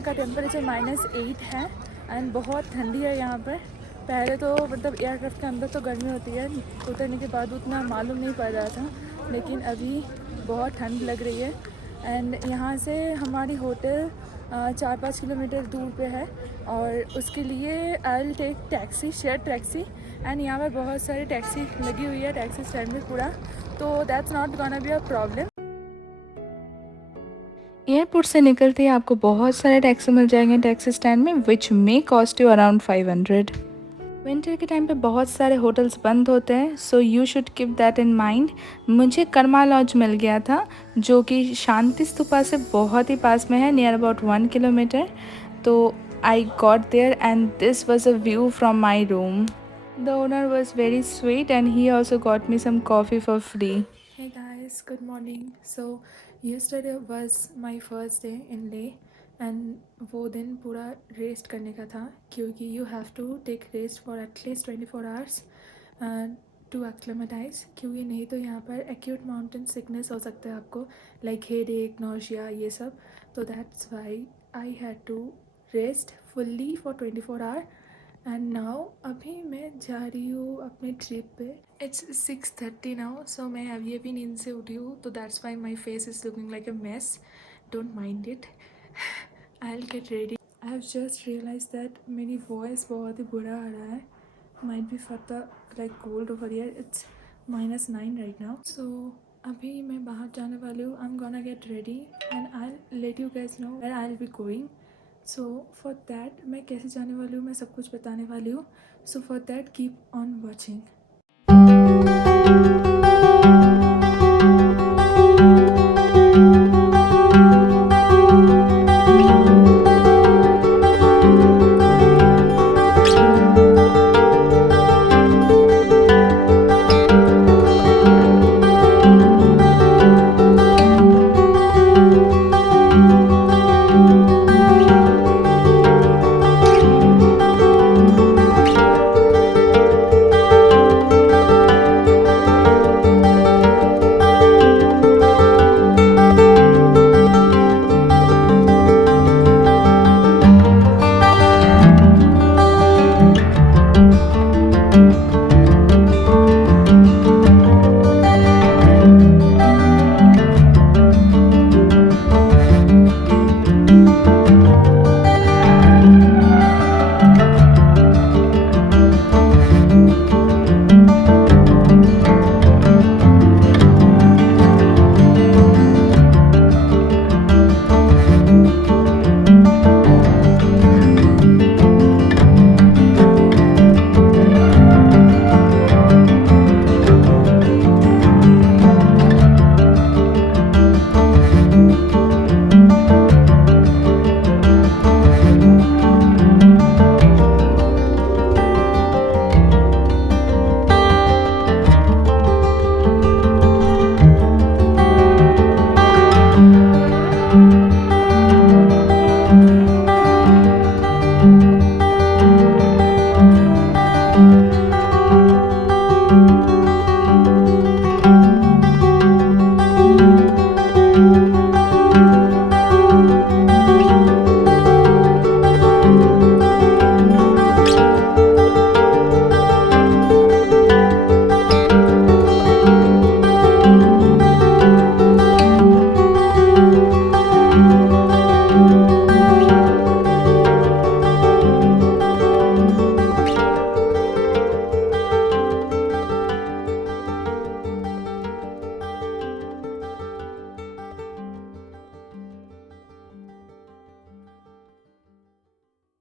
यहाँ का टेम्परेचर -8 है एंड बहुत ठंडी है यहाँ पर। पहले तो मतलब एयरक्राफ्ट के अंदर तो गर्मी होती है, उतरने के बाद उतना मालूम नहीं पड़ रहा था, लेकिन अभी बहुत ठंड लग रही है। एंड यहाँ से हमारी होटल 4-5 किलोमीटर दूर पे है और उसके लिए I will take taxi, share taxi. And यहाँ पर बहुत सारी टैक्सी लगी हुई है टैक्सी स्टैंड में पूरा, तो that's not gonna be a problem. Airport से निकलते ही आपको बहुत सारे टैक्सी मिल जाएंगे टैक्सी स्टैंड में, विच मे कॉस्ट यू अराउंड 500। विंटर के टाइम पे बहुत सारे होटल्स बंद होते हैं, so you should keep that in mind. मुझे कर्मा लॉज मिल गया था जो कि शांति स्तूपा से बहुत ही पास में है, नियर अबाउट 1 किलोमीटर। तो I got there and this was a view from my room. The owner was very sweet and he also got me some coffee for free. Hey guys, good morning. So yesterday was my first day in Leh and वो दिन पूरा rest करने का था, क्योंकि you have to take rest for at least 24 hours to acclimatize, क्योंकि नहीं तो यहाँ पर acute mountain sickness हो सकता है आपको, like headache, nausea ये सब। तो that's why I had to rest fully for 24 hours and now अभी मैं जा रही हूँ अपने ट्रिप पे। इट्स 6:30 नाउ, सो मैं अभी अभी नींद से उठी हूँ, तो that's why my face is looking like a mess, don't mind it. I will get ready. I have just realize that मेरी वॉइस बहुत ही बुरा आ रहा है, might be for like cold over here, it's -9 right now. So अभी मैं बाहर जाने वाली हूँ, I am gonna get ready and I will let you guys know where I will be going. So for that मैं कैसे जाने वाली हूँ मैं सब कुछ बताने वाली हूँ। So for that keep on watching.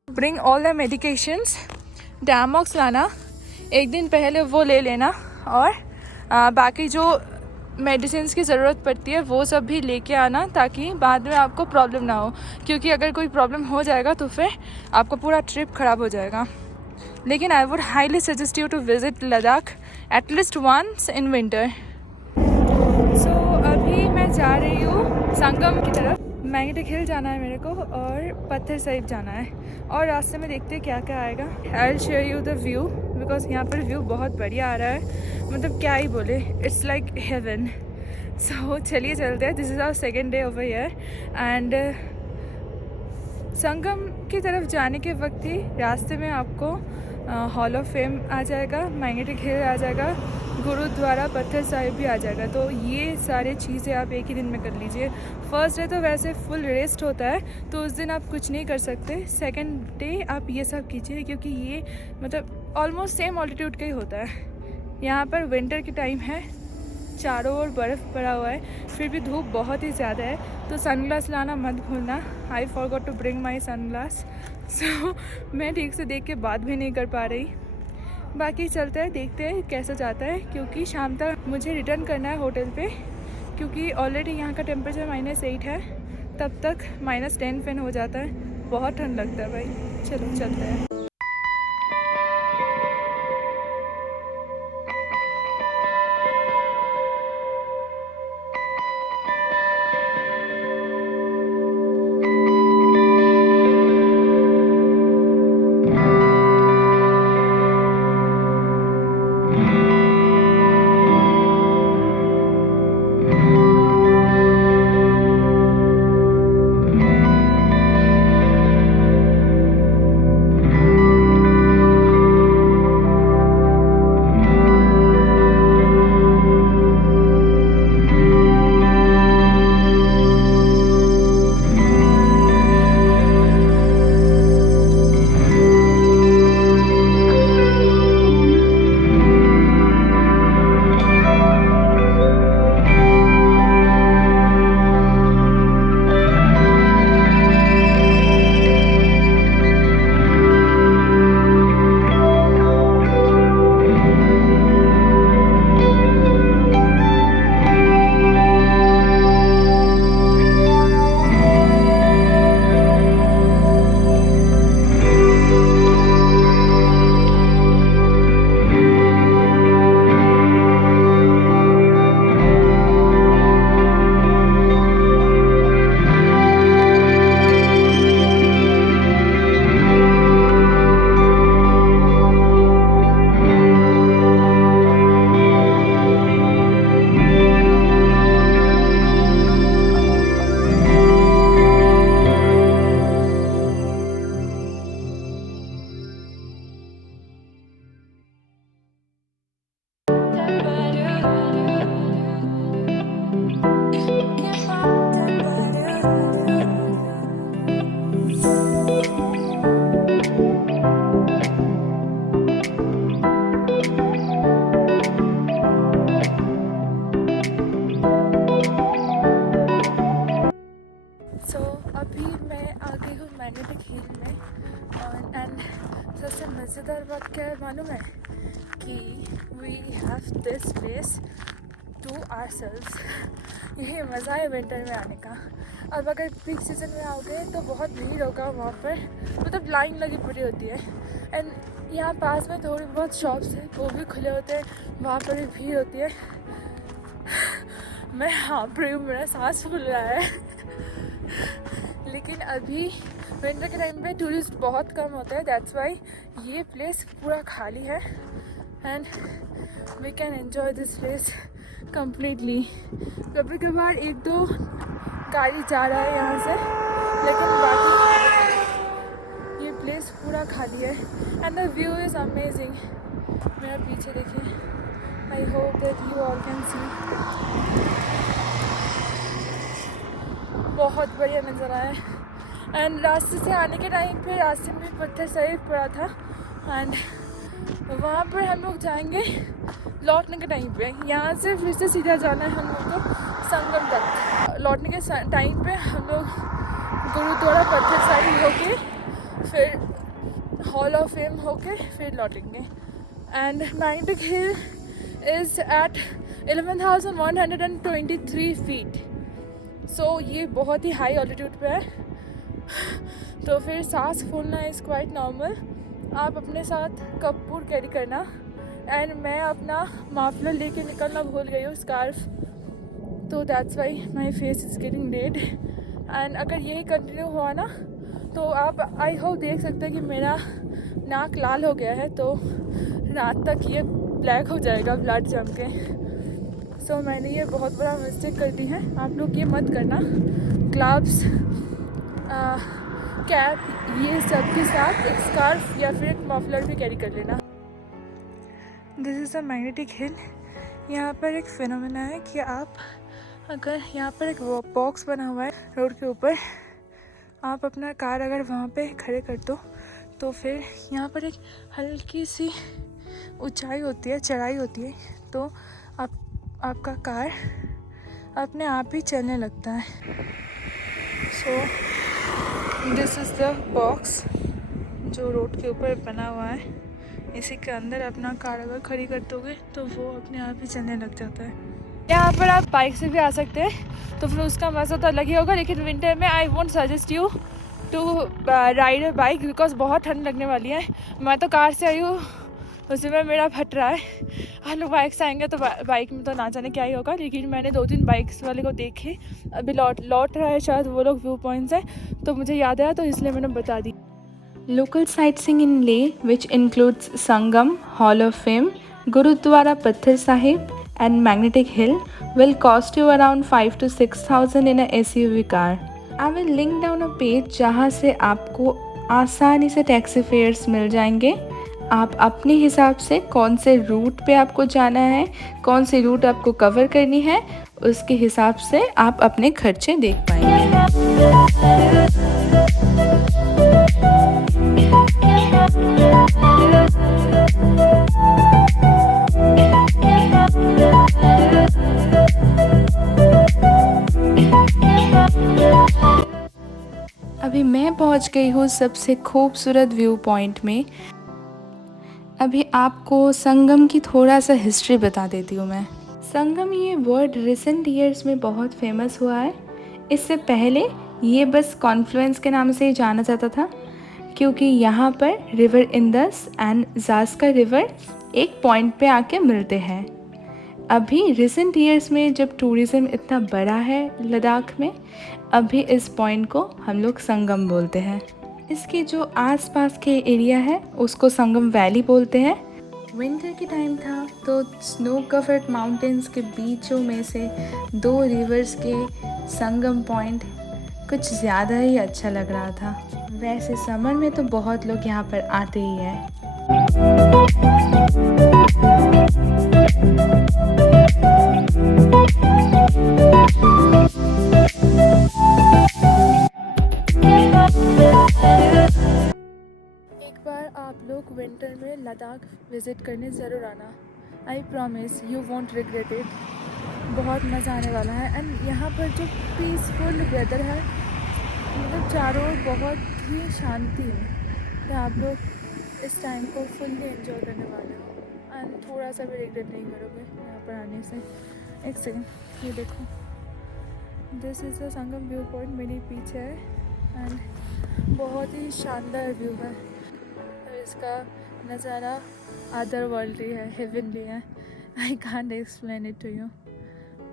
Bring all the medications. Diamox लाना, एक दिन पहले वो ले लेना, और बाकी जो मेडिसिन की ज़रूरत पड़ती है वो सब भी लेके आना, ताकि बाद में आपको प्रॉब्लम ना हो, क्योंकि अगर कोई प्रॉब्लम हो जाएगा तो फिर आपका पूरा ट्रिप ख़राब हो जाएगा। लेकिन I would highly suggest you to visit Ladakh at least once in winter. So अभी मैं जा रही हूँ संगम की तरफ। मैग्नेटिक हिल जाना है मेरे को और पत्थर साहिब जाना है, और रास्ते में देखते हैं क्या क्या आएगा। I will share you the view, because यहाँ पर व्यू बहुत बढ़िया आ रहा है, मतलब क्या ही बोले, इट्स लाइक हेवन। सो चलिए चलते हैं। This is our second day over here and Sangam की तरफ जाने के वक्त ही रास्ते में आपको हॉल ऑफ फेम आ जाएगा, मैग्नेटिक हिल आ जाएगा, गुरुद्वारा पत्थर साहिब भी आ जाएगा। तो ये सारे चीज़ें आप एक ही दिन में कर लीजिए। फर्स्ट डे तो वैसे फुल रेस्ट होता है, तो उस दिन आप कुछ नहीं कर सकते। सेकंड डे आप ये सब कीजिए, क्योंकि ये मतलब ऑलमोस्ट सेम ऑल्टीट्यूड का ही होता है। यहाँ पर विंटर के टाइम है, चारों ओर बर्फ़ पड़ा हुआ है, फिर भी धूप बहुत ही ज़्यादा है, तो सनग्लास लाना मत भूलना। I forgot to bring my sunglass, so मैं ठीक से देख के बात भी नहीं कर पा रही। बाकी चलते हैं, देखते हैं कैसा जाता है, क्योंकि शाम तक मुझे रिटर्न करना है होटल पे, क्योंकि ऑलरेडी यहाँ का टेम्परेचर -8 है, तब तक -10 फैन हो जाता है। बहुत ठंड लगता है भाई। चलो चलते हैं। अभी मैं आ गई हूँ मैग्नेटिक हिल में, एंड सबसे मज़ेदार बात क्या है मालूम है कि we have this place to ourselves. यही मज़ा है विंटर में आने का। अब अगर पीक सीज़न में आओगे तो बहुत भीड़ होगा वहाँ पर, मतलब लाइन लगी पड़ी होती है। एंड यहाँ पास में थोड़ी बहुत शॉप्स हैं, वो भी खुले होते हैं, वहाँ पर भी भीड़ होती है। मैं हाँफ रही हूँ, मेरा सांस फूल रहा है। लेकिन अभी विंटर के टाइम पे टूरिस्ट बहुत कम होते हैं, दैट्स वाई ये प्लेस पूरा खाली है, and we can enjoy this place completely. कभी कभार एक दो गाड़ी जा रहा है यहाँ से, लेकिन बाकी ये प्लेस पूरा खाली है, and the view is amazing. मेरा पीछे देखिए, I hope that you all can see. बहुत बढ़िया नज़ारा है। एंड रास्ते से आने के टाइम पे रास्ते में पत्थर साहिब पड़ा था, एंड वहाँ पर हम लोग जाएंगे लौटने के टाइम पे। यहाँ से फिर से सीधा जाना है हम लोग को संगम तक। लौटने के टाइम पे हम लोग गुरुद्वारा पत्थर साहिब होके फिर हॉल ऑफ फेम होके फिर लौटेंगे। And magnetic hill is at 11,123 feet. So ये बहुत ही हाई ऑल्टीट्यूड पे है, तो फिर सांस फूलना इज़ क्वाइट नॉर्मल। आप अपने साथ कपूर कैरी करना, एंड मैं अपना माफलर लेके निकलना भूल गई हूँ, स्कार्फ, तो that's why my face is getting red. And अगर यही कंटिन्यू हुआ ना तो आप आई होप देख सकते हैं कि मेरा नाक लाल हो गया है, तो रात तक ये ब्लैक हो जाएगा ब्लड जम के। सो मैंने ये बहुत बड़ा मिस्टेक कर दी है, आप लोग ये मत करना। ग्लव्स कैप ये सब के साथ एक स्कार्फ या फिर एक मफलर भी कैरी कर लेना। This is a magnetic hill. यहाँ पर एक फिनोमेना है कि आप अगर यहाँ पर एक बॉक्स बना हुआ है रोड के ऊपर, आप अपना कार अगर वहाँ पे खड़े कर दो तो फिर यहाँ पर एक हल्की सी ऊंचाई होती है, चढ़ाई होती है, तो आपका कार अपने आप ही चलने लगता है। So this is the box जो रोड के ऊपर बना हुआ है। इसी के अंदर अपना कार अगर खड़ी कर दोगे तो वो अपने आप ही चलने लग जाता है। यहाँ पर आप बाइक से भी आ सकते हैं तो फिर उसका मज़ा तो अलग ही होगा, लेकिन विंटर में I won't suggest you to ride a bike because बहुत ठंड लगने वाली है। मैं तो कार से आई हूँ, उसी में मेरा फट रहा है। हम लोग बाइक से आएंगे तो बाइक में तो ना जाने क्या ही होगा, लेकिन मैंने 2-3 बाइक्स वाले को देखे, अभी लौट रहा है शायद वो लोग व्यू पॉइंट से, तो मुझे याद आया तो इसलिए मैंने बता दी। Local sightseeing in Leh, which includes Sangam, Hall of Fame, Gurudwara Pathar Sahib and Magnetic Hill, will cost you around 5 to 6,000 in a SUV car. I will link down a page जहाँ से आपको आसानी से taxi fears मिल जाएंगे। आप अपने हिसाब से कौन से रूट पे आपको जाना है, कौन सी रूट आपको कवर करनी है, उसके हिसाब से आप अपने खर्चे देख पाएंगे। अभी मैं पहुंच गई हूँ सबसे खूबसूरत व्यू पॉइंट में। अभी आपको संगम की थोड़ा सा हिस्ट्री बता देती हूँ मैं। संगम ये वर्ड रिसेंट ईयर्स में बहुत फेमस हुआ है। इससे पहले ये बस कॉन्फ्लुएंस के नाम से ही जाना जाता था, क्योंकि यहाँ पर रिवर इंदस एंड जास्का रिवर एक पॉइंट पे आके मिलते हैं। अभी रिसेंट ईयर्स में जब टूरिज़्म इतना बड़ा है लद्दाख में, अभी इस पॉइंट को हम लोग संगम बोलते हैं। इसके जो आसपास के एरिया है उसको संगम वैली बोलते हैं। विंटर के टाइम था तो स्नो कवर्ड माउंटेन्स के बीचों में से 2 रिवर्स के संगम पॉइंट कुछ ज़्यादा ही अच्छा लग रहा था। वैसे समर में तो बहुत लोग यहाँ पर आते ही हैं। एक बार आप लोग विंटर में लद्दाख विज़िट करने ज़रूर आना। I promise you won't regret it. बहुत मज़ा आने वाला है। एंड यहाँ पर जो पीसफुल वेदर है, मतलब चारों ओर बहुत ही शांति है, तो आप लोग इस टाइम को फुल्ली एंजॉय करने वाले हो एंड थोड़ा सा भी रिग्रेट नहीं करोगे यहाँ पर आने से। एक सेकेंड, ये देखो, this is the Sangam view point मेरे पीछे है एंड बहुत ही शानदार व्यू है। और इसका नज़ारा अदर वर्ल्डली है, हेवनली है। I can't explain it to you.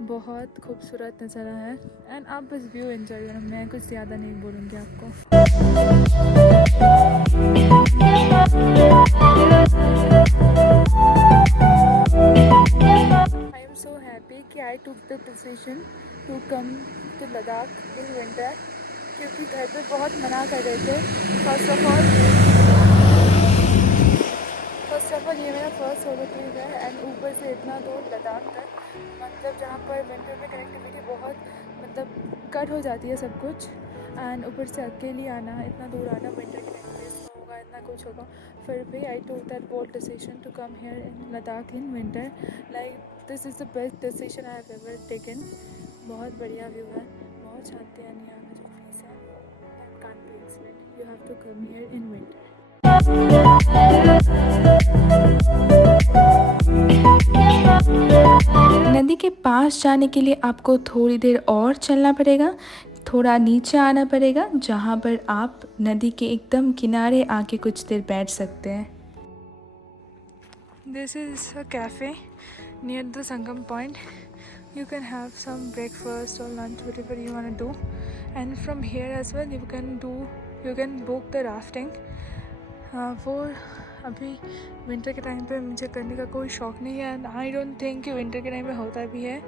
बहुत खूबसूरत नज़ारा है एंड आप बस व्यू एंजॉय करो, मैं कुछ ज़्यादा नहीं बोलूँगी आपको। आई एम सो हैप्पी कि I took the decision to come to Ladakh in winter, क्योंकि घर पे बहुत मना कर रहे थे। फर्स्ट ऑफ ऑल ये मेरा फर्स्ट सोलो ट्रिप है एंड ऊपर से इतना दूर लद्दाख तक, मतलब जहाँ पर विंटर में कनेक्टिविटी बहुत मतलब कट हो जाती है सब कुछ, एंड ऊपर से अकेले आना, इतना दूर आना, विंटर के टाइम में स्नो होगा, इतना कुछ होगा, फिर भी I took that bold decision to come here in Ladakh in winter. Like this is the best decision I have ever taken. बहुत बढ़िया व्यू है, बहुत शांति है, यहाँ का जो पीस है that can't be explain. You have to come here in winter. नदी के पास जाने के लिए आपको थोड़ी देर और चलना पड़ेगा, थोड़ा नीचे आना पड़ेगा, जहाँ पर आप नदी के एकदम किनारे आके कुछ देर बैठ सकते हैं। This is a cafe near the Sangam point. You can have some breakfast or lunch, whatever you want to do. And from here as well, you can book the rafting. वो अभी विंटर के time पे मुझे करने का कोई शौक़ नहीं है एंड आई डोंट थिंक कि विंटर के टाइम पे होता भी है,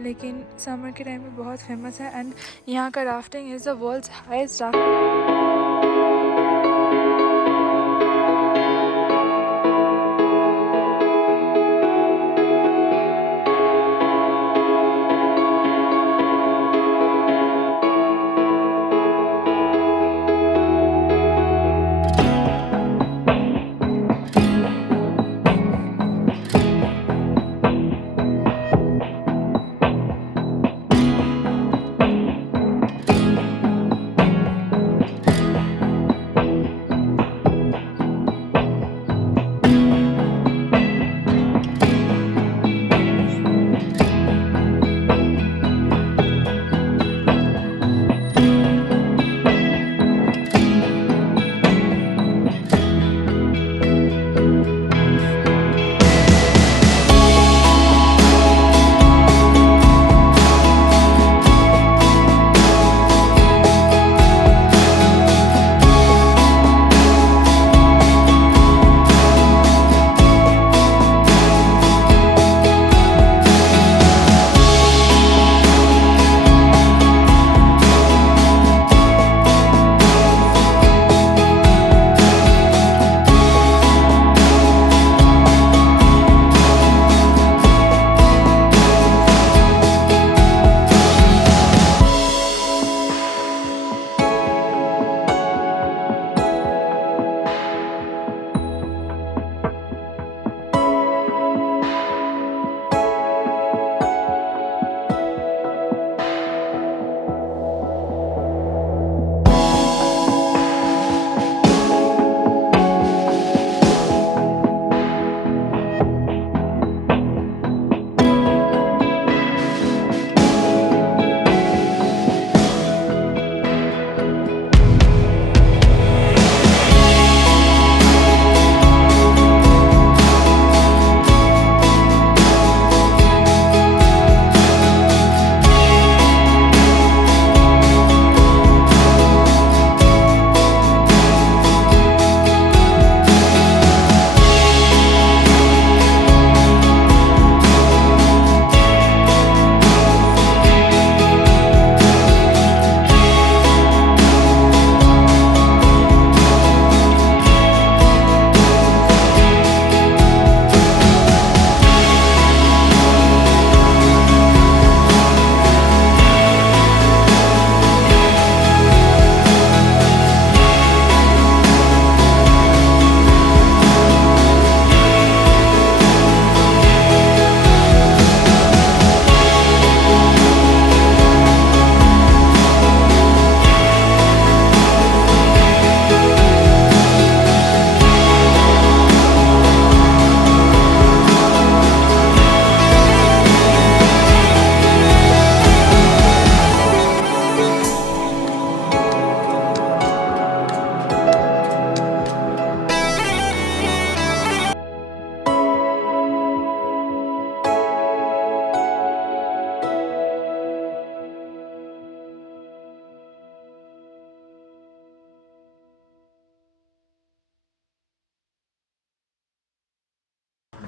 लेकिन समर के टाइम पे बहुत फेमस है एंड यहाँ का rafting is the world's highest rafting.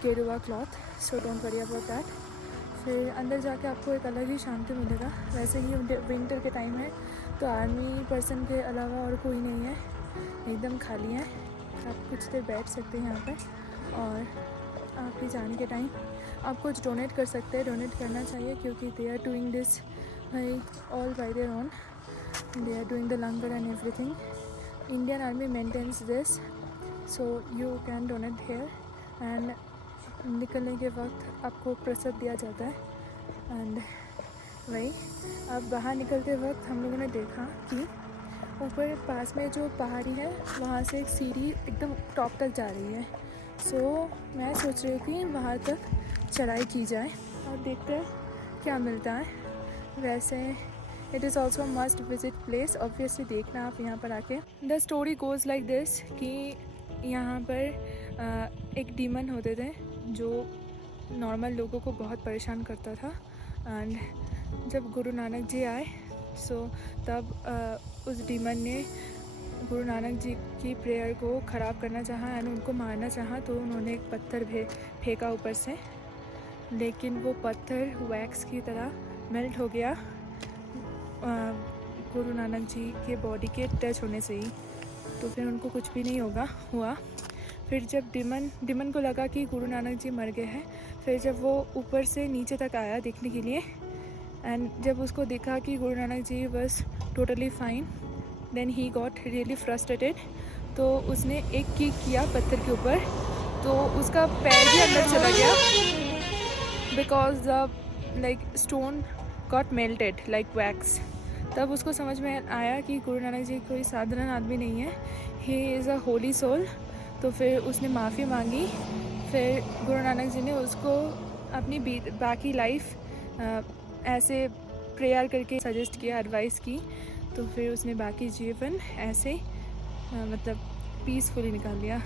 गेरुआ cloth, so don't worry about that. फिर अंदर जाके आपको एक अलग ही शांति मिलेगा। वैसे ही विंटर के टाइम है तो आर्मी पर्सन के अलावा और कोई नहीं है, एकदम खाली है। आप कुछ देर बैठ सकते हैं यहाँ पर। और आपके जाने के टाइम आप कुछ डोनेट कर सकते हैं, डोनेट करना चाहिए क्योंकि they are doing this all by their own, they are doing the langar and everything. Indian army maintains this, so you can donate here. And निकलने के वक्त आपको प्रसाद दिया जाता है। एंड वही अब बाहर निकलते वक्त हम लोगों ने देखा कि ऊपर पास में जो पहाड़ी है वहाँ से एक सीढ़ी एकदम टॉप तक जा रही है। सो मैं सोच रही थी वहाँ तक चढ़ाई की जाए और देखते हैं क्या मिलता है। वैसे it is also must visit place, obviously देखना आप यहाँ पर आके। The story goes like this कि यहाँ पर एक डीमन होते थे जो नॉर्मल लोगों को बहुत परेशान करता था। एंड जब गुरु नानक जी आए तब उस डीमन ने गुरु नानक जी की प्रेयर को ख़राब करना चाहा एंड उनको मारना चाहा, तो उन्होंने एक पत्थर फेंका ऊपर से, लेकिन वो पत्थर वैक्स की तरह मेल्ट हो गया गुरु नानक जी के बॉडी के टच होने से ही। तो फिर उनको कुछ भी नहीं हुआ। फिर जब डीमन को लगा कि गुरु नानक जी मर गए हैं, फिर जब वो ऊपर से नीचे तक आया देखने के लिए एंड जब उसको देखा कि Guru Nanak ji was totally fine, then he got really frustrated. तो उसने एक किक किया पत्थर के ऊपर, तो उसका पैर भी अंदर चला गया because the like stone got melted like wax. तब उसको समझ में आया कि गुरु नानक जी कोई साधारण आदमी नहीं है, he is a holy soul. तो फिर उसने माफ़ी मांगी। फिर गुरु नानक जी ने उसको अपनी बाकी लाइफ ऐसे प्रेयर करके सजेस्ट किया, एडवाइस की। तो फिर उसने बाकी जीवन ऐसे मतलब पीसफुली निकाल लिया।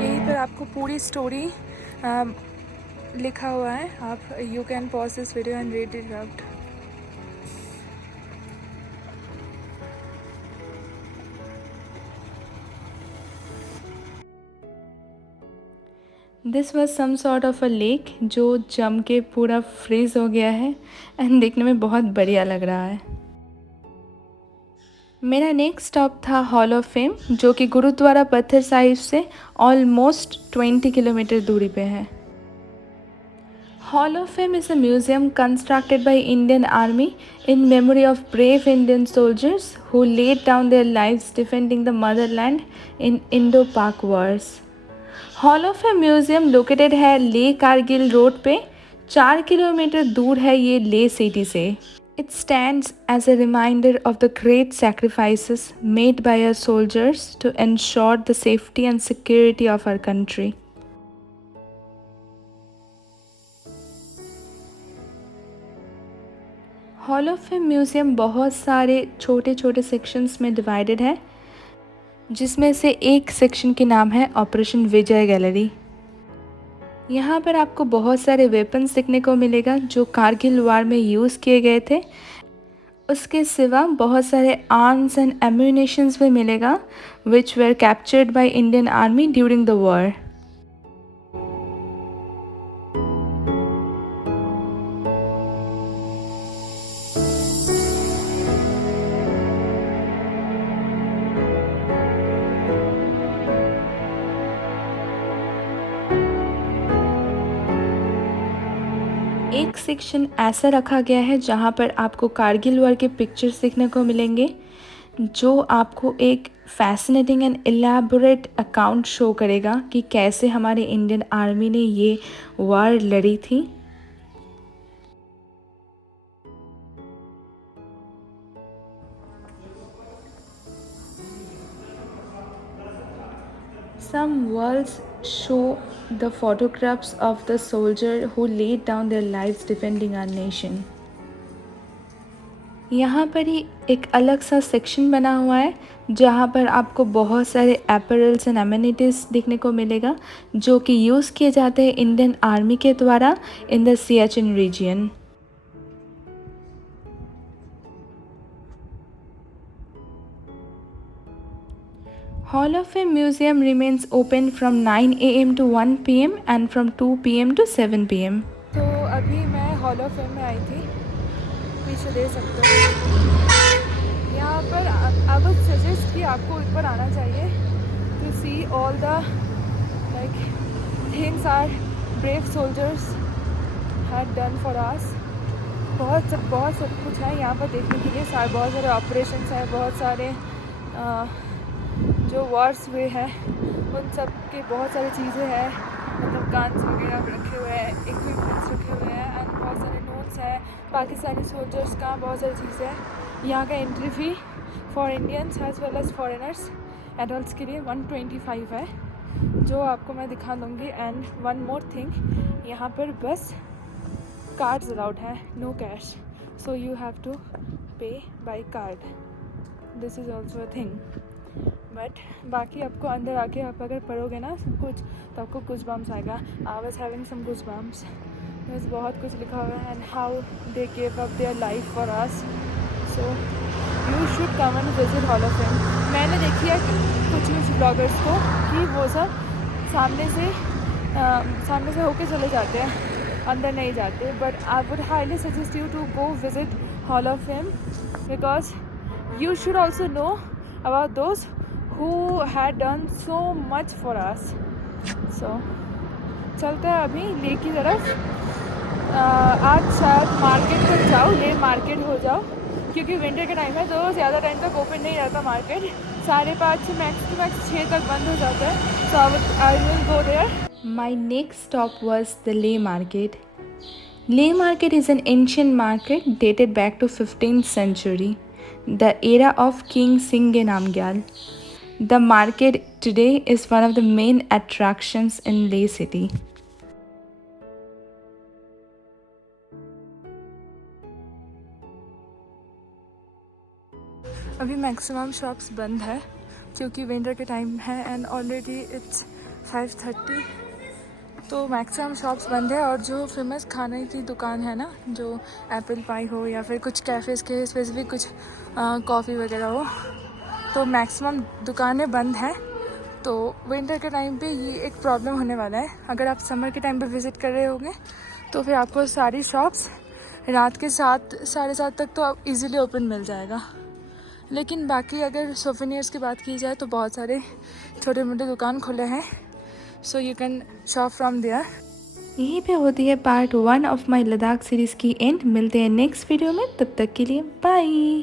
यहीं पर आपको पूरी स्टोरी लिखा हुआ है, आप you can pause this video and read it out. This was some sort of a lake जो जम के पूरा फ्रीज हो गया है एंड देखने में बहुत बढ़िया लग रहा है। मेरा नेक्स्ट स्टॉप था हॉल ऑफ फेम, जो कि गुरुद्वारा पत्थर साहिब से ऑलमोस्ट 20 किलोमीटर दूरी पे है। Hall of Fame is a museum constructed by Indian Army in memory of brave Indian soldiers who laid down their lives defending the motherland in Indo-Pak wars. Hall of fame museum located है ले Kargil road पे, 4 kilometre दूर है ये Leh city से। It stands as a reminder of the great sacrifices made by our soldiers to ensure the safety and security of our country. Hall of fame museum बहुत सारे छोटे छोटे सेक्शंस में डिवाइडेड है, जिसमें से एक सेक्शन के नाम है ऑपरेशन विजय गैलरी। यहाँ पर आपको बहुत सारे वेपन्स देखने को मिलेगा जो कारगिल वार में यूज़ किए गए थे। उसके सिवा बहुत सारे आर्म्स एंड एम्यूनेशंस भी मिलेगा विच where captured by Indian army during the war. एक सेक्शन ऐसा रखा गया है जहाँ पर आपको कारगिल वॉर के पिक्चर्स देखने को मिलेंगे, जो आपको एक fascinating and elaborate account show करेगा कि कैसे हमारे इंडियन आर्मी ने ये वॉर लड़ी थी। Some walls show the photographs of the soldier who laid down their lives defending our nation. यहाँ पर ही एक अलग सा सेक्शन बना हुआ है जहाँ पर आपको बहुत सारे अपैरल्स एंड एमिनिटीज़ देखने को मिलेगा जो कि यूज़ किए जाते हैं इंडियन आर्मी के द्वारा in the Siachen region. Hall of Fame Museum remains open from 9 a.m. to 1 p.m. and from 2 p.m. to 7 p.m. तो अभी मैं हॉल ऑफ फेम में आई थी, पीछे दे सकते हो। यहाँ पर आई वुड सजेस्ट कि आपको ऊपर आना चाहिए to see all the like things are brave soldiers had done for us. बहुत सब कुछ है यहाँ पर देखने के लिए। बहुत सारे ऑपरेशंस हैं, बहुत सारे जो वॉर्स हुए हैं उन सब के बहुत सारी चीज़ें हैं, मतलब गन्स वगैरह रखे हुए हैं, इक्विपमेंट्स रखे हुए हैं एंड बहुत सारे नोट्स हैं पाकिस्तानी सोल्जर्स का, बहुत सारी चीज़ें हैं। यहाँ का entry fee for Indians as well as foreigners adults के लिए 125 है, जो आपको मैं दिखा दूँगी। एंड वन मोर थिंग, यहाँ पर बस कार्ड्स अलाउड है, no cash, so you have to pay by card, this is also a thing. But बाकी आपको अंदर आके आप अगर पढ़ोगे ना सब कुछ तो आपको कुछ बम्स आएगा। आई वाज हैविंग सम कुछ बम्स, बस बहुत कुछ लिखा हुआ है and how they give up their life for us, so you should come and visit hall of fame. मैंने देखी है कुछ ब्लॉगर्स को कि वो सब सामने से होके चले जाते हैं, अंदर नहीं जाते, but I would highly suggest you to go visit hall of fame because you should also know about those who had done so much for us. So चलते हैं अभी ले की तरफ। आज शायद मार्केट तक जाओ, ले मार्केट हो जाओ, क्योंकि विंटर का टाइम है तो ज़्यादा टाइम तक ओपन नहीं रहता मार्केट। 5:30 से मैक्स टू मैक्स 6 तक बंद हो जाता है। So I will go there. My next stop was the Leh Market. Leh Market is an ancient market dated back to 15th century, the era of King Singye Namgyal. The market today is one of the main attractions in Leh city. अभी maximum shops बंद है क्योंकि winter के time है and already it's 5:30, तो maximum shops बंद है। और जो फेमस खाने की दुकान है ना, जो एप्पल पाई हो या फिर कुछ कैफ़ेज़ के स्पेसिफिक कुछ कॉफ़ी वगैरह हो, तो मैक्सिमम दुकानें बंद हैं। तो विंटर के टाइम पे ये एक प्रॉब्लम होने वाला है। अगर आप समर के टाइम पे विज़िट कर रहे होंगे तो फिर आपको सारी शॉप्स रात के 7 साढ़े 7 तक तो आप इजीली ओपन मिल जाएगा। लेकिन बाकी अगर सोवेनियर्स की बात की जाए तो बहुत सारे छोटे मोटे दुकान खुले हैं, so you can shop from there. यहीं पे होती है part 1 of my Ladakh series की एंड। मिलते हैं नेक्स्ट वीडियो में, तब तक के लिए बाय।